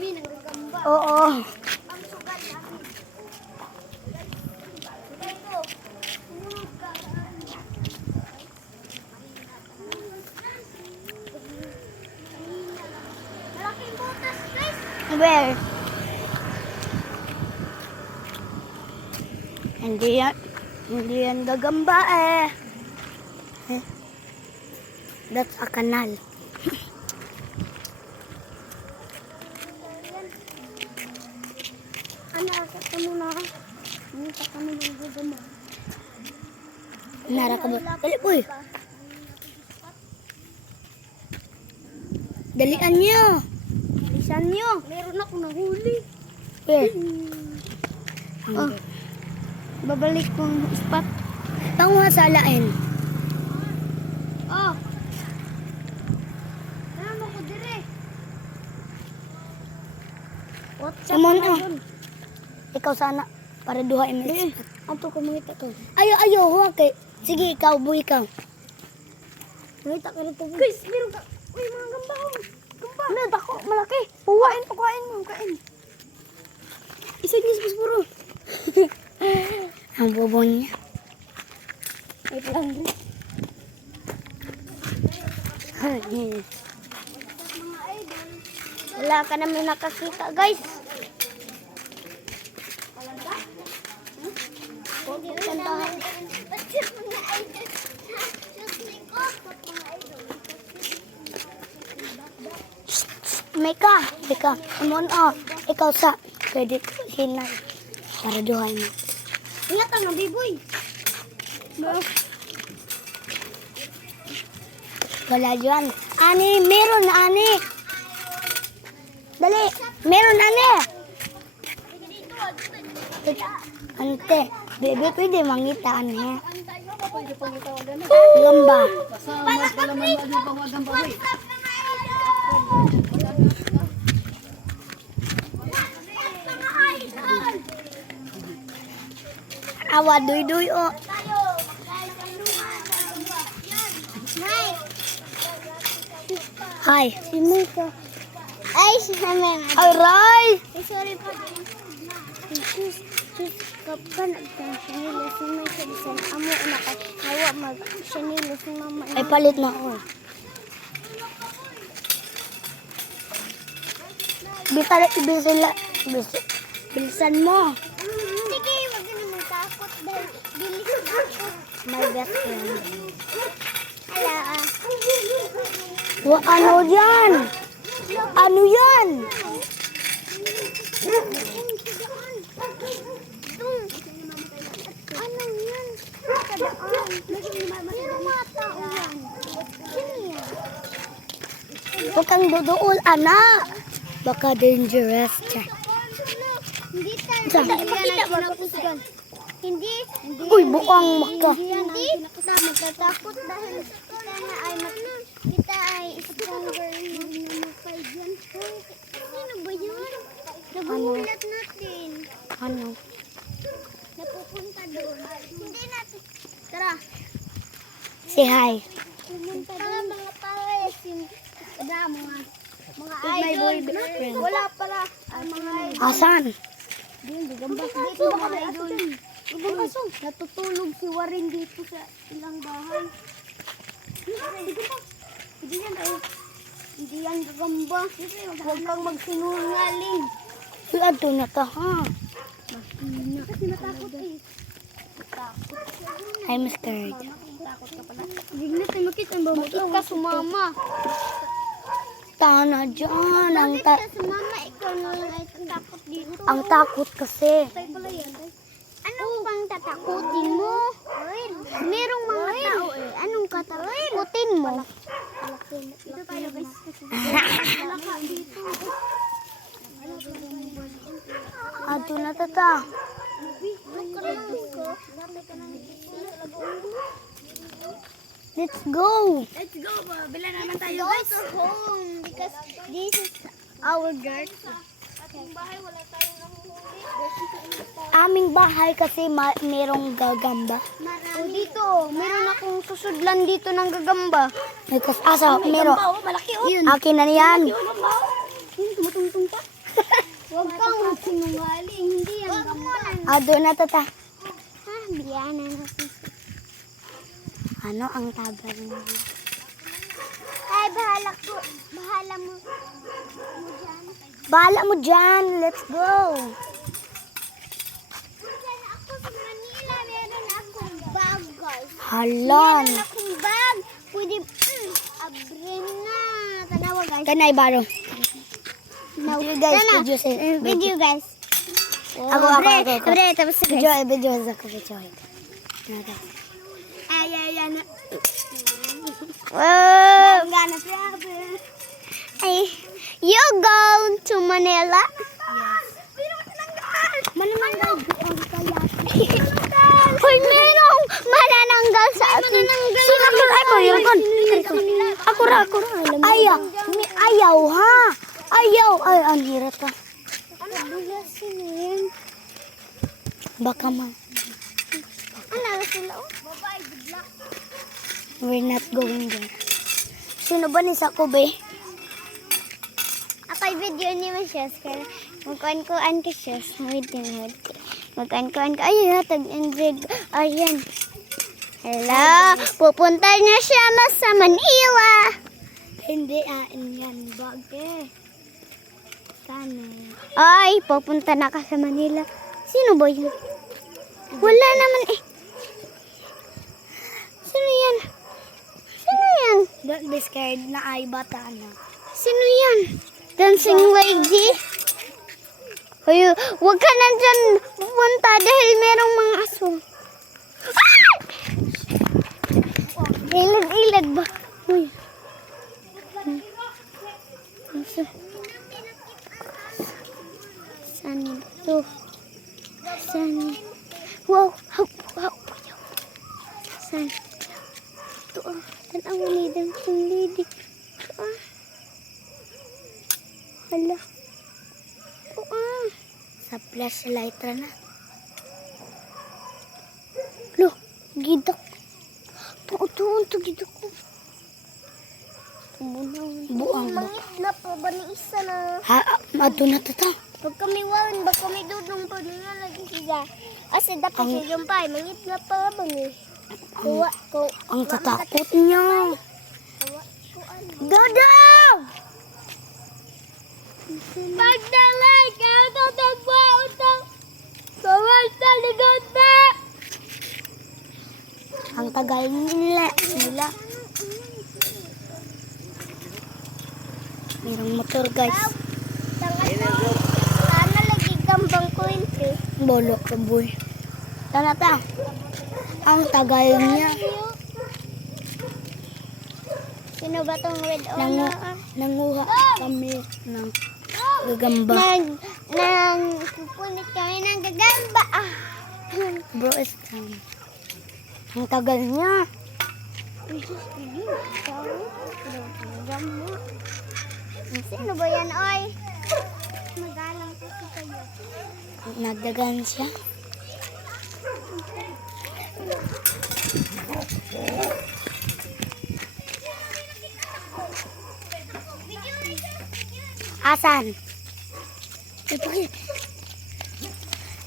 kami ng gagamba. Oo. Ang sugal namin. Dito. Malaking butas, guys. Where? Hindi yan gagamba eh. Eh, that's a canal. Ano, akit ka muna. Minta kami ng gagamba. Nara ka ba? Dali, uy. Dalian nyo. Bilisan nyo. Meron ako nahuli. Where? Oh. Babalik kong spot. Tanguha sa alain. Oh. Tama ko dire. WhatsApp Come on, na oh. dun. Ikaw sana. Para duha Eh, imis. ato ko mangita to. Ayo, huwag kay. Sige, ikaw, buhay ikaw. Mangita ka rito. Guys, meron ka. Uy, mga gamba ko. Gamba. Ano, dako, malaki. Kuhain mo. Kain. Isa niya sa puro. Ang bobo niya. Wait lang, Dre. Wala ka namin nakakita, guys. Mika, Amon, oh. Ikaw sa. Pwede ko hinay. Para duhay mo. ingat ang biboy. Wala dyan. Ani, meron na, ani. Dali, meron na, ani. Ante, bebe, pwede mangita, ani. Gamba. Awa, duy-duy, oh. Hi. Si Mika. Ay, si Samen. Aray! Ay, sorry po. Sus, kapan nagtansyonilo si may sabisan. Amo na ka. Hawa mag-syonilo si mama. Ay, palit na ako. Bilisan mo. Sige, wag ka naman takot dahil bilis ako. My best friend. Ala, Ano yan? Ano yan? ano yan? Kadaan. Pero mga tao yan. Sino yan? Huwag kang duduol, anak. Baka dangerous. Hindi tayo. Saan? Hindi. Uy, bukang maka. Hindi. Kita magtatakot dahil kita ay stronger na makaigan. Sino ba yan? Nagulat natin. Ano? Napupunta doon. Hindi natin. Tara. Say hi. Pumunta doon. Mga tao eh. Mga my idol. boyfriend. Wala pala. Ang mga idol. Asan? Gamba dito mga idol. Ibang kaso, natutulog si Warren dito sa ilang bahay. Hindi yan tayo. Hindi yan gagamba. Huwag kang magsinungaling. Uy, ato na to, ha? Kasi natakot eh. I'm scared. Takot ka pala. Hindi na tayo makita. Bakit ka sumama? Tana dyan. Bakit ka sumama? Ikaw na lang ay takot dito. Ang takot kasi. Tayo pala yan. Anong pang tatakutin mo? Merong mga tao eh. Anong tatakutin mo? Dito tayo guys. Wala ka dito. Ato na tata. Let's go. Let's go. Bila naman tayo guys. Let's go home because this is our garden. Ating bahay wala tayong nahuhuli. Aming bahay kasi merong gagamba. Dito, meron akong susudlan dito ng gagamba. Asa, meron. Malaki oh. Akin na yan. Yun, tumatungtong pa. Huwag kang magsinungaling. Hindi yan gamban. Doon na to ta. Biyana na Ano ang tagal mo? Ay, bahala ko. Bahala mo. Bahala mo dyan. Let's go. Diyan ako sa Manila. Meron akong bag, guys. Halan. Meron akong bag. Pwede, abrin na. Tanawa, guys. Kanay baro. No. Video, guys. Tana. Video, Video, guys. Ako. Abre, tapos Video, video. Video. Okay. Ay. Wow. Gana ay, you go to Manila? Manananggal doon kaya. Hoy, merong manananggal sa atin. Sino ko? Ako yun. Ako ra. Ayaw ha. Ayaw. Ay, ang hirap pa. Ano bilasin? Baka man. Ano sila? Babae, bigla. We're not going there. Sino ba ni Sakobe? Ako'y video ni Masyas. Kaya magkuhan-kuhan ko siya. Magkuhan-kuhan ko. Ay, hatag Andred. Ayan. Hello. Pupunta niya siya sa Manila. Hindi, yan. Bagay. Sana. Ay, pupunta na ka sa Manila. Sino ba yun? Wala naman eh. Sino yan? Sino yan? Don't be scared na ay bata na. Sino yan? Dancing lady? Hoy, huwag ka na dyan pupunta dahil merong mga aso. Ah! Ilag ba? Uy. Aso. Saan ito? Saan? Wow! Haw! Saan? Ito ah. Tanaw ni dancing lady. Ito ah. Hala. Ito ah. Sa flashlight ra na. Loh, gidak. Tuon to gidak ko. Buang ba? Mangit na pa ba ni isa na? Mado na to ta. Pag kami wawan, bag kami dudong pa nga lagi siya. Kasi dapat siya yung pa, mangit na pa ba ni? Kuha ko. Ang tatakot niya. Dodo! Pagdalay ka ito tagwa utang. Bawal sa ligot na. Ang tagal nila. Merong motor guys. Sana lagi gambang ko eh. Bolok ka boy. Tara ta. Ang tagal niya. Sino ba tong red owner? Nanguha kami ng gagamba. Nang pupunit kami ng gagamba. Bro, is ang tagal niya. Sino ba yan, oy? Magalang kasi kayo. Nagdagan siya. Asan?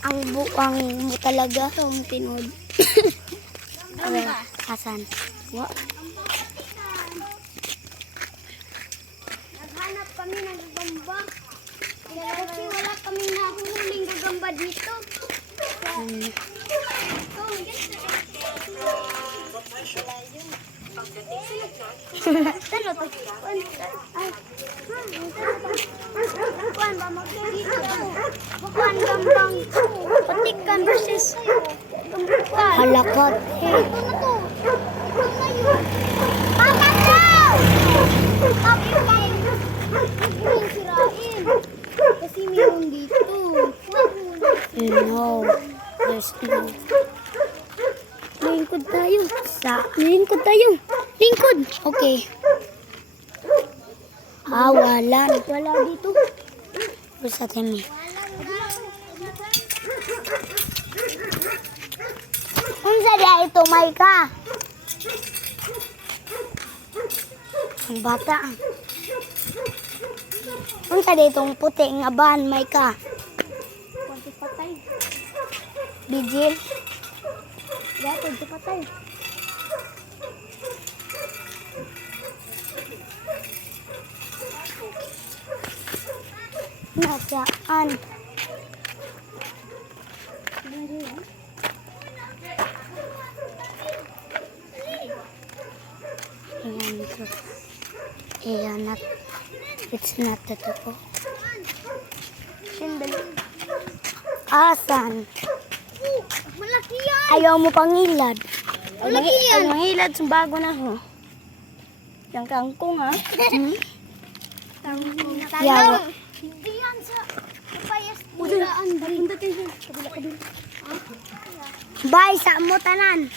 Ang buang mo talaga. Ang tinod. Asan? Wa? Naghanap kami ng gagamba. Kasi wala kami nahuhuling gagamba dito. Tano to? Kuan ba magdito? Bukan gambang ito. Patikan versus gambukan. Halakot. Ito na to. Pakat daw! Pakat yung sirain. Kasi meron dito. No. There's no. Lingkod tayo. Lingkod tayo. Lingkod. Okay. Wala. Wala dito. Sa temi. Unsa dia ito, Maika? Ang bata. Unsa ditong puti nga ban may ka? Kunti patay. Bijil. Gato, di patay. Nasaan? Ayan ito. Ayan not. It's not totoo. Sandali. Asan? Malaki yan. Ayaw mo pangilad. Malaki yan. Ang mangilad sa bago na ho. Yang kangkong ha. Yawa. Hindi yan sa payas diraan. Punta tayo. Kabila. Bye sa mo tanan.